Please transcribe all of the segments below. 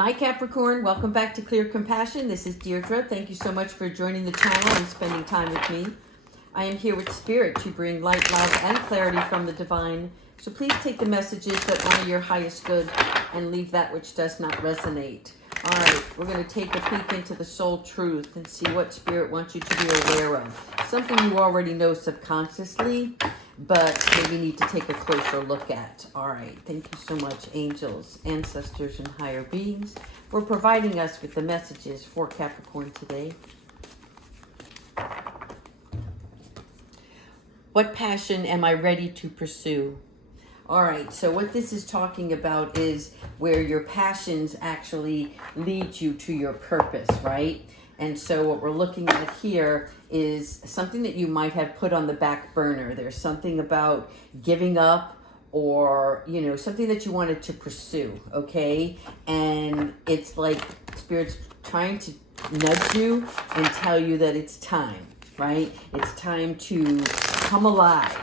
Hi Capricorn, welcome back to Clear Compassion. This is Deirdre. Thank you so much for joining the channel and spending time with me. I am here with Spirit to bring light, love, and clarity from the divine. So please take the messages that honor your highest good and leave that which does not resonate. All right, we're going to take a peek into the soul truth and see what Spirit wants you to be aware of. Something you already know subconsciously, but maybe need to take a closer look at. All right, thank you so much, angels, ancestors, and higher beings, for providing us with the messages for Capricorn today. What passion am I ready to pursue? All right, so what this is talking about is where your passions actually lead you to your purpose, right? And so what we're looking at here is something that you might have put on the back burner. There's something about giving up or, something that you wanted to pursue, okay? And it's like Spirit's trying to nudge you and tell you that it's time, right? It's time to come alive.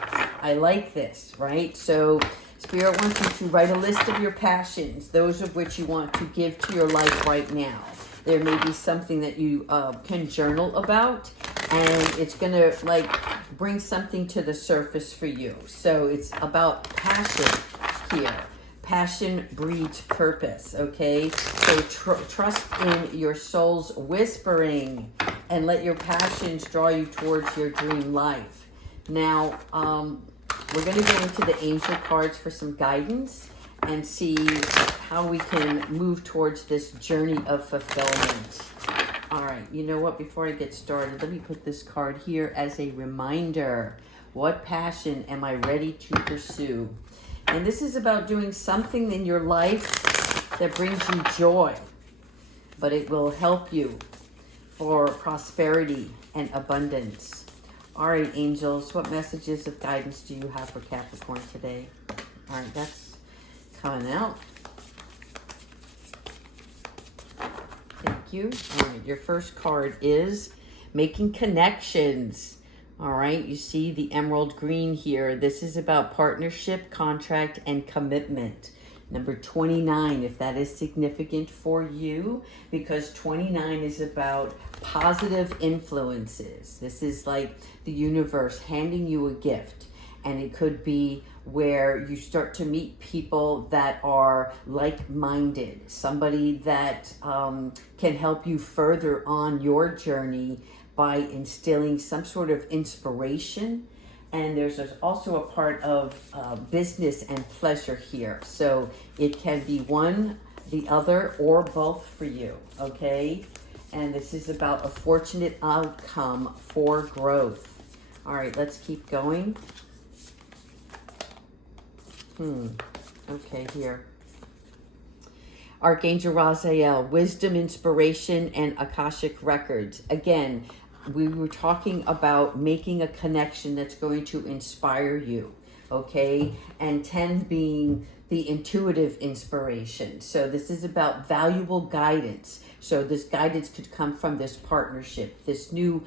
I like this, right? So Spirit wants you to write a list of your passions, those of which you want to give to your life right now. There may be something that you can journal about, and it's going to bring something to the surface for you. So it's about passion here. Passion breeds purpose, okay? So trust in your soul's whispering and let your passions draw you towards your dream life. Now, we're going to go into the angel cards for some guidance and see how we can move towards this journey of fulfillment. All right, you know what? Before I get started, let me put this card here as a reminder. What passion am I ready to pursue? And this is about doing something in your life that brings you joy, but it will help you for prosperity and abundance. All right, angels, what messages of guidance do you have for Capricorn today? All right, that's coming out. Thank you. All right, your first card is making connections. All right, you see the emerald green here. This is about partnership, contract, and commitment. Number 29, if that is significant for you, because 29 is about positive influences. This is like the universe handing you a gift, and it could be where you start to meet people that are like-minded, somebody that can help you further on your journey by instilling some sort of inspiration. And there's also a part of business and pleasure here. So it can be one, the other, or both for you, okay? And this is about a fortunate outcome for growth. All right, let's keep going. Okay, here. Archangel Raziel, wisdom, inspiration, and Akashic records. Again, we were talking about making a connection that's going to inspire you, okay? And 10 being the intuitive inspiration. So this is about valuable guidance. So this guidance could come from this partnership, this new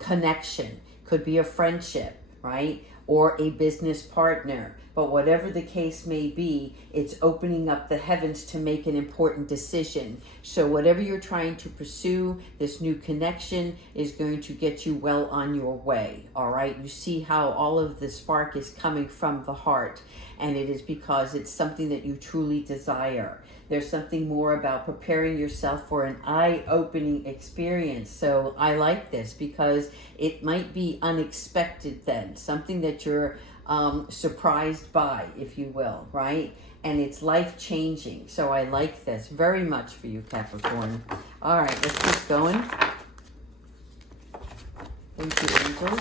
connection. Could be a friendship, right? Or a business partner. But whatever the case may be, it's opening up the heavens to make an important decision. So whatever you're trying to pursue, this new connection is going to get you well on your way, all right? You see how all of the spark is coming from the heart, and it is because it's something that you truly desire. There's something more about preparing yourself for an eye-opening experience. So I like this because it might be unexpected then, something that you're surprised by, if you will, right? And it's life-changing. So I like this very much for you, Capricorn. All right, let's keep going. Thank you, angels.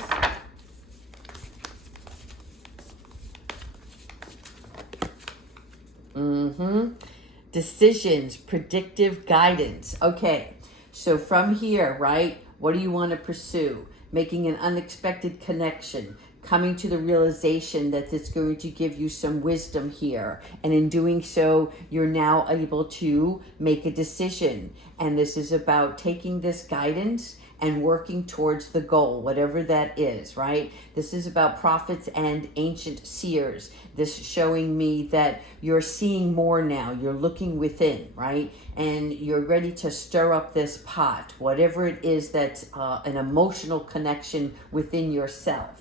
Decisions, predictive guidance. Okay, so from here, right, what do you want to pursue? Making an unexpected connection, coming to the realization that it's going to give you some wisdom here. And in doing so, you're now able to make a decision. And this is about taking this guidance and working towards the goal, whatever that is, right? This is about prophets and ancient seers. This showing me that you're seeing more now. You're looking within, right? And you're ready to stir up this pot, whatever it is that's an emotional connection within yourself.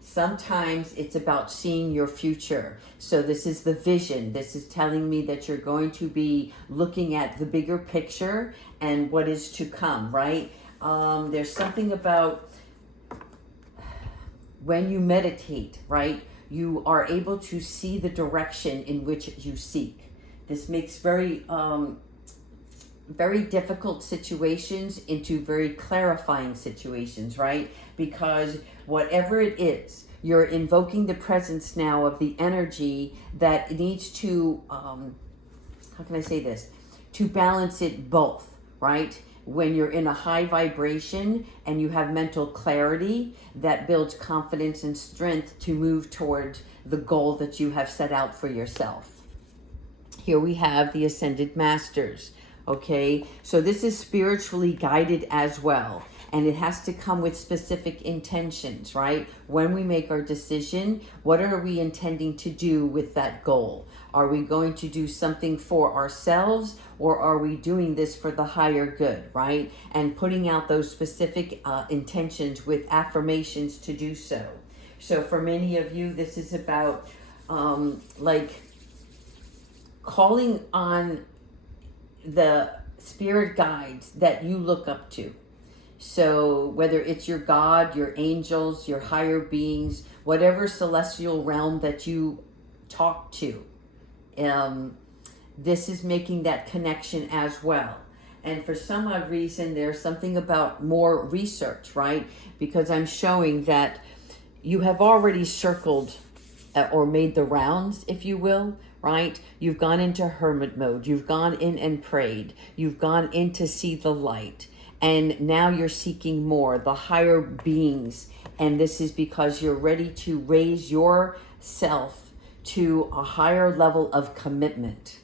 Sometimes it's about seeing your future. So this is the vision. This is telling me that you're going to be looking at the bigger picture and what is to come, right? There's something about when you meditate, right? You are able to see the direction in which you seek. This makes very difficult situations into very clarifying situations, right? Because whatever it is, you're invoking the presence now of the energy that needs to, how can I say this? To balance it both, right? When you're in a high vibration and you have mental clarity, that builds confidence and strength to move towards the goal that you have set out for yourself. Here we have the Ascended Masters, okay? So this is spiritually guided as well. And it has to come with specific intentions, right? When we make our decision, what are we intending to do with that goal? Are we going to do something for ourselves, or are we doing this for the higher good, right? And putting out those specific intentions with affirmations to do so. So for many of you, this is about like calling on the spirit guides that you look up to. So whether it's your God, your angels, your higher beings, whatever celestial realm that you talk to, this is making that connection as well. And for some odd reason, there's something about more research, right? Because I'm showing that you have already circled or made the rounds, if you will, right? You've gone into hermit mode. You've gone in and prayed. You've gone in to see the light. And now you're seeking more, the higher beings. And this is because you're ready to raise yourself to a higher level of commitment.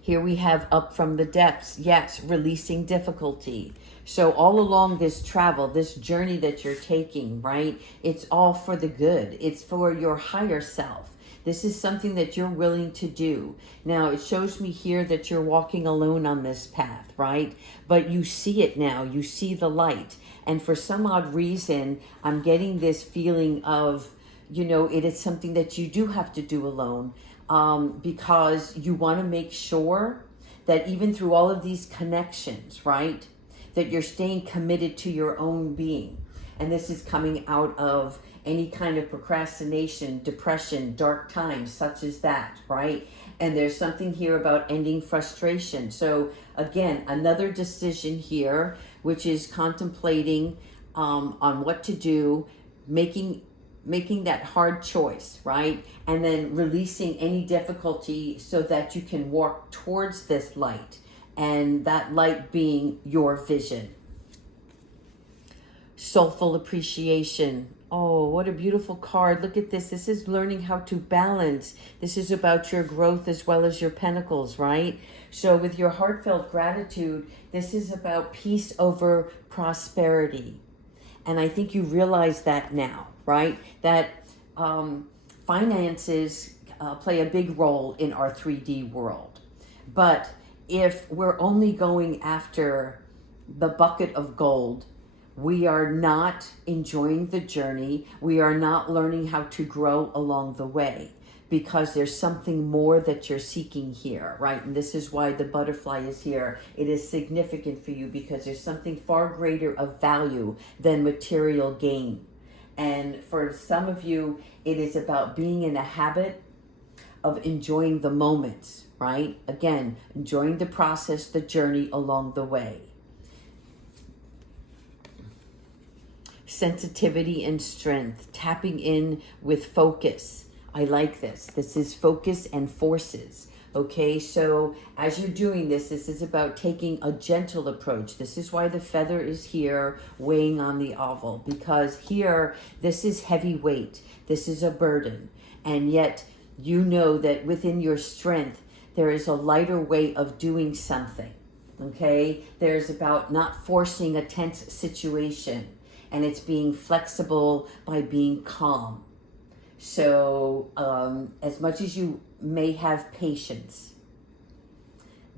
Here we have up from the depths. Yes, releasing difficulty. So all along this travel, this journey that you're taking, right? It's all for the good. It's for your higher self. This is something that you're willing to do. Now, it shows me here that you're walking alone on this path, right? But you see it now. You see the light. And for some odd reason, I'm getting this feeling of, you know, it is something that you do have to do alone, because you want to make sure that even through all of these connections, right, that you're staying committed to your own being. And this is coming out of any kind of procrastination, depression, dark times, such as that, right? And there's something here about ending frustration. So again, another decision here, which is contemplating on what to do, making that hard choice, right? And then releasing any difficulty so that you can walk towards this light, and that light being your vision. Soulful appreciation. Oh, what a beautiful card. Look at this. This is learning how to balance. This is about your growth as well as your pentacles, right? So with your heartfelt gratitude, this is about peace over prosperity. And I think you realize that now, right? That finances play a big role in our 3D world. But if we're only going after the bucket of gold, we are not enjoying the journey. We are not learning how to grow along the way, because there's something more that you're seeking here, right? And this is why the butterfly is here. It is significant for you because there's something far greater of value than material gain. And for some of you, it is about being in a habit of enjoying the moments, right? Again, enjoying the process, the journey along the way. Sensitivity and strength, tapping in with focus. I like this. This is focus and forces. Okay, so as you're doing this, this is about taking a gentle approach. This is why the feather is here weighing on the oval, because here, this is heavy weight. This is a burden. And yet, you know that within your strength, there is a lighter way of doing something. Okay, there's about not forcing a tense situation, and it's being flexible by being calm. So as much as you may have patience,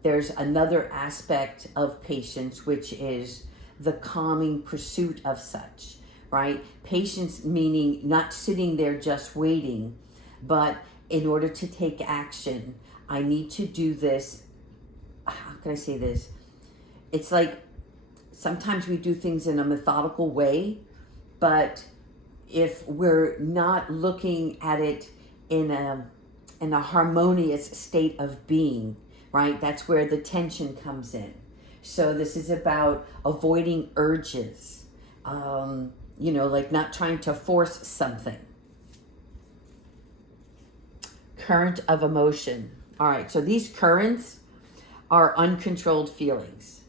there's another aspect of patience, which is the calming pursuit of such, right? Patience meaning not sitting there just waiting, but in order to take action, I need to do this. How can I say this? It's like sometimes we do things in a methodical way, but if we're not looking at it in a harmonious state of being, right? That's where the tension comes in. So this is about avoiding urges, like not trying to force something. Current of emotion. All right, so these currents are uncontrolled feelings.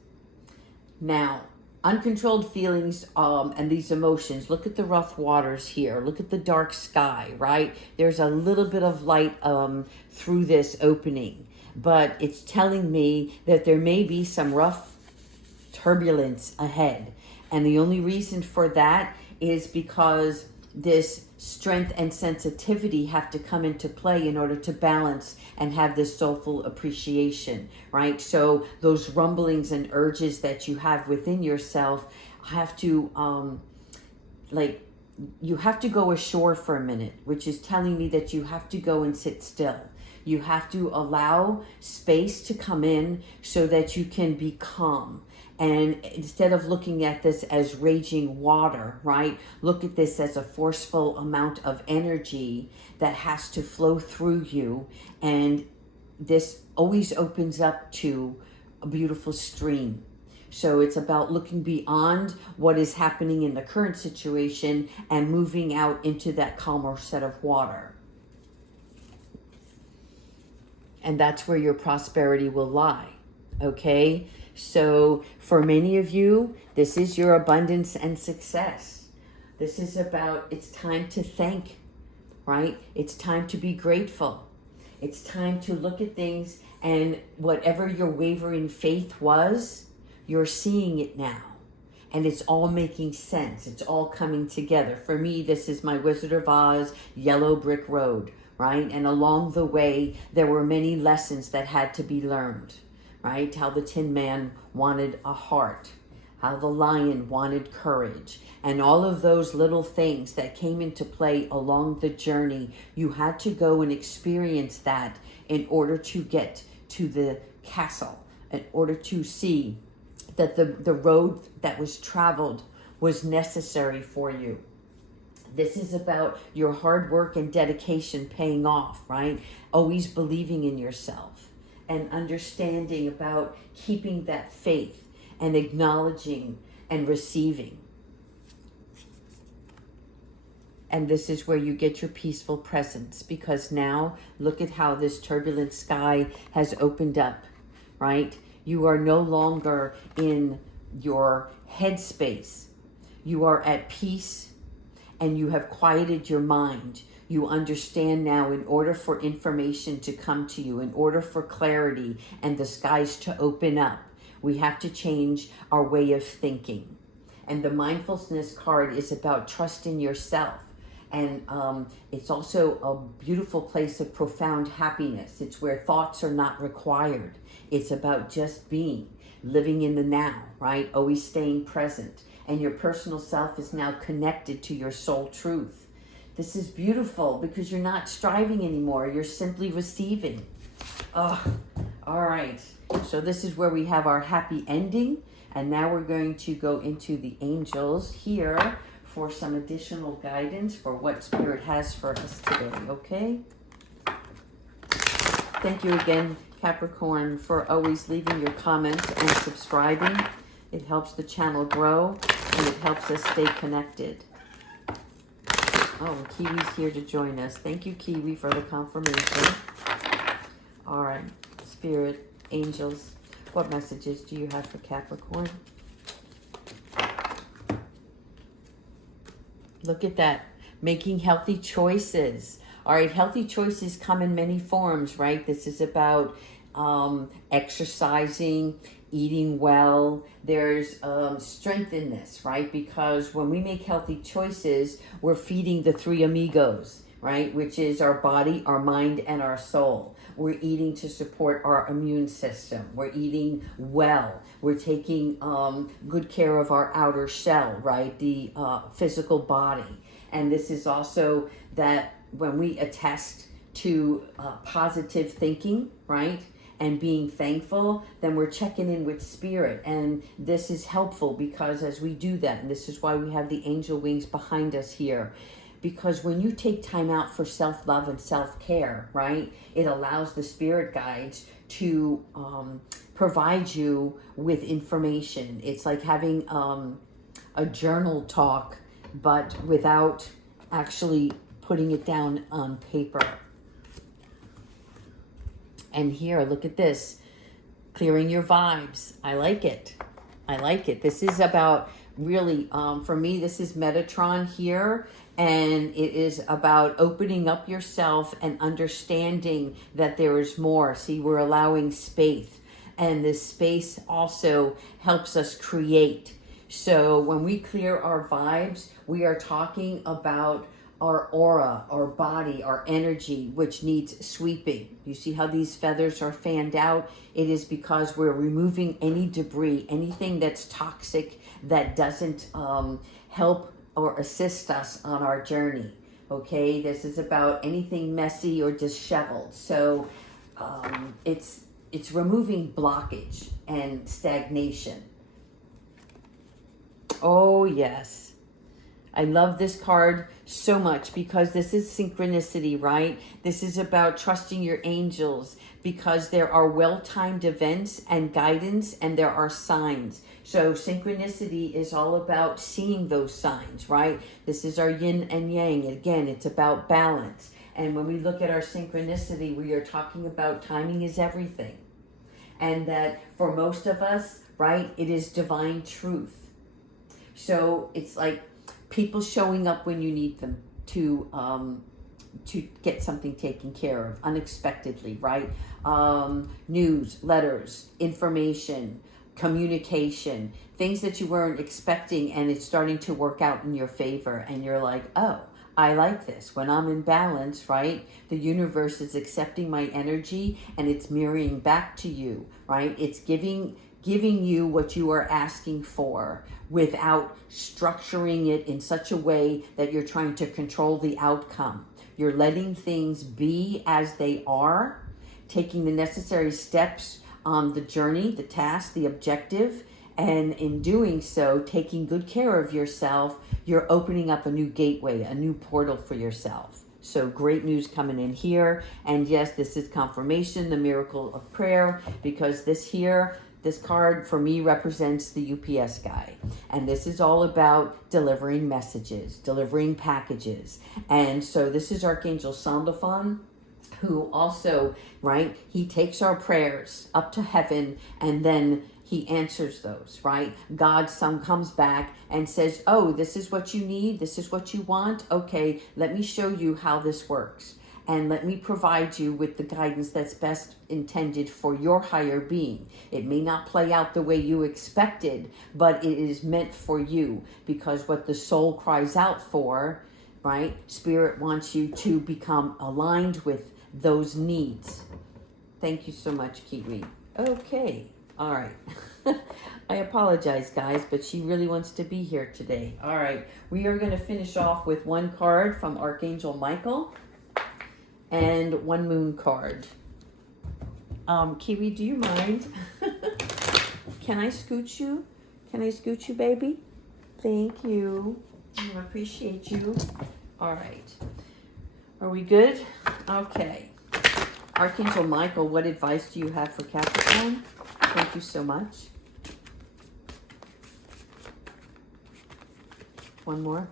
Now, uncontrolled feelings and these emotions, look at the rough waters here. Look at the dark sky, right? There's a little bit of light through this opening, but it's telling me that there may be some rough turbulence ahead. And the only reason for that is because this strength and sensitivity have to come into play in order to balance and have this soulful appreciation, right? So those rumblings and urges that you have within yourself have to, you have to go ashore for a minute, which is telling me that you have to go and sit still. You have to allow space to come in so that you can be calm. And instead of looking at this as raging water, right? Look at this as a forceful amount of energy that has to flow through you. And this always opens up to a beautiful stream. So it's about looking beyond what is happening in the current situation and moving out into that calmer set of water. And that's where your prosperity will lie, okay? So for many of you, this is your abundance and success. This is about, it's time to thank, right? It's time to be grateful. It's time to look at things, and whatever your wavering faith was, you're seeing it now. And it's all making sense. It's all coming together. For me, this is my Wizard of Oz yellow brick road, right? And along the way, there were many lessons that had to be learned. Right? How the Tin Man wanted a heart, how the lion wanted courage, and all of those little things that came into play along the journey. You had to go and experience that in order to get to the castle, in order to see that the road that was traveled was necessary for you. This is about your hard work and dedication paying off, right? Always believing in yourself. And understanding about keeping that faith and acknowledging and receiving. And this is where you get your peaceful presence, because now look at how this turbulent sky has opened up, right? You are no longer in your headspace. You are at peace and you have quieted your mind. You understand now, in order for information to come to you, in order for clarity and the skies to open up, we have to change our way of thinking. And the mindfulness card is about trust in yourself. And it's also a beautiful place of profound happiness. It's where thoughts are not required. It's about just being, living in the now, right? Always staying present. And your personal self is now connected to your soul truth. This is beautiful because you're not striving anymore. You're simply receiving. Oh, all right. So this is where we have our happy ending. And now we're going to go into the angels here for some additional guidance for what Spirit has for us today, okay? Thank you again, Capricorn, for always leaving your comments and subscribing. It helps the channel grow and it helps us stay connected. Oh, Kiwi's here to join us. Thank you, Kiwi, for the confirmation. All right, Spirit, angels, what messages do you have for Capricorn? Look at that. Making healthy choices. All right, healthy choices come in many forms, right? This is about exercising, eating well. There's strength in this, right? Because when we make healthy choices, we're feeding the three amigos, right? Which is our body, our mind, and our soul. We're eating to support our immune system. We're eating well. We're taking good care of our outer shell, right? The physical body. And this is also that when we attest to positive thinking, right? And being thankful, then we're checking in with spirit. And this is helpful because as we do that, and this is why we have the angel wings behind us here, because when you take time out for self-love and self-care, right, it allows the spirit guides to provide you with information. It's like having a journal talk, but without actually putting it down on paper. And here, look at this, clearing your vibes. I like it. I like it. This is about really, for me, this is Metatron here. And it is about opening up yourself and understanding that there is more. See, we're allowing space. And this space also helps us create. So when we clear our vibes, we are talking about our aura, our body, our energy, which needs sweeping. You see how these feathers are fanned out? It is because we're removing any debris, anything that's toxic that doesn't help or assist us on our journey. Okay, this is about anything messy or disheveled. So it's removing blockage and stagnation. Oh yes. I love this card so much because this is synchronicity, right? This is about trusting your angels because there are well-timed events and guidance and there are signs. So synchronicity is all about seeing those signs, right? This is our yin and yang. Again, it's about balance. And when we look at our synchronicity, we are talking about timing is everything. And that for most of us, right, it is divine truth. So it's like people showing up when you need them to get something taken care of unexpectedly, right? News, letters, information, communication, things that you weren't expecting, and it's starting to work out in your favor. And you're like, oh, I like this. When I'm in balance, right? The universe is accepting my energy and it's mirroring back to you, right? It's giving you what you are asking for without structuring it in such a way that you're trying to control the outcome. You're letting things be as they are, taking the necessary steps on the journey, the task, the objective, and in doing so, taking good care of yourself, you're opening up a new gateway, a new portal for yourself. So great news coming in here. And yes, this is confirmation, the miracle of prayer, because this card for me represents the UPS guy. And this is all about delivering messages, delivering packages. And so this is Archangel Sandalphon, who also, right, he takes our prayers up to heaven and then he answers those, right? God's son comes back and says, oh, this is what you need. This is what you want. Okay, let me show you how this works. And let me provide you with the guidance that's best intended for your higher being. It may not play out the way you expected, but it is meant for you, because what the soul cries out for, right? Spirit wants you to become aligned with those needs. Thank you so much, Kiwi. Okay, all right. I apologize, guys, but she really wants to be here today. All right, we are going to finish off with one card from Archangel Michael and one moon card. Kiwi, do you mind? Can I scoot you? Can I scoot you, baby? Thank you. I appreciate you. All right. Are we good? Okay. Archangel Michael, what advice do you have for Capricorn? Thank you so much. One more.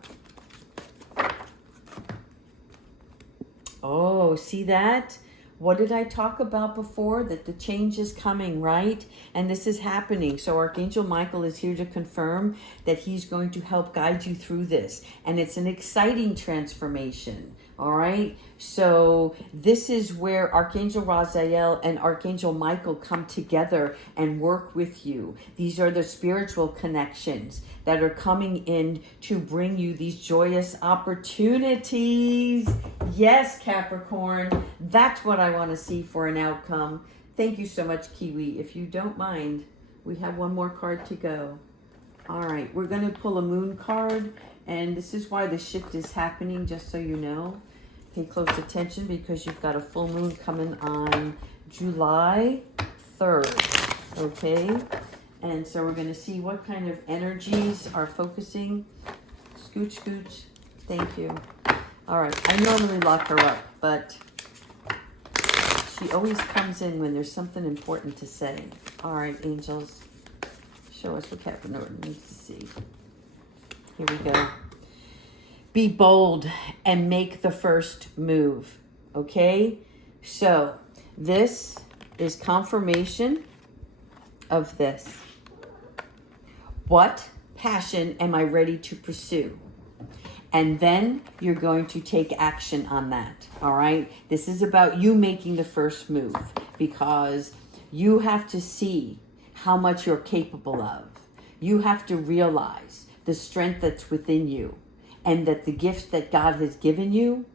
Oh, see that? What did I talk about before? That the change is coming, right? And this is happening. So Archangel Michael is here to confirm that he's going to help guide you through this. And it's an exciting transformation. All right. So this is where Archangel Raziel and Archangel Michael come together and work with you. These are the spiritual connections that are coming in to bring you these joyous opportunities. Yes, Capricorn, that's what I want to see for an outcome. Thank you so much, Kiwi. If you don't mind, we have one more card to go. All right, we're going to pull a moon card, and this is why the shift is happening, just so you know. Pay close attention because you've got a full moon coming on July 3rd, okay? And so we're going to see what kind of energies are focusing. Scooch, scooch. Thank you. All right, I normally lock her up, but she always comes in when there's something important to say. All right, angels, show us what Capricorn needs to see. Here we go. Be bold and make the first move, okay? So this is confirmation of this. What passion am I ready to pursue? And then you're going to take action on that, all right? This is about you making the first move because you have to see how much you're capable of. You have to realize the strength that's within you and that the gift that God has given you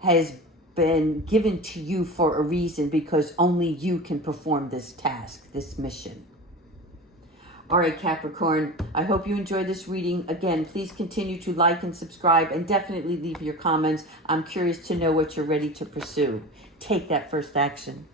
has been given to you for a reason because only you can perform this task, this mission. All right, Capricorn, I hope you enjoyed this reading. Again, please continue to like and subscribe and definitely leave your comments. I'm curious to know what you're ready to pursue. Take that first action.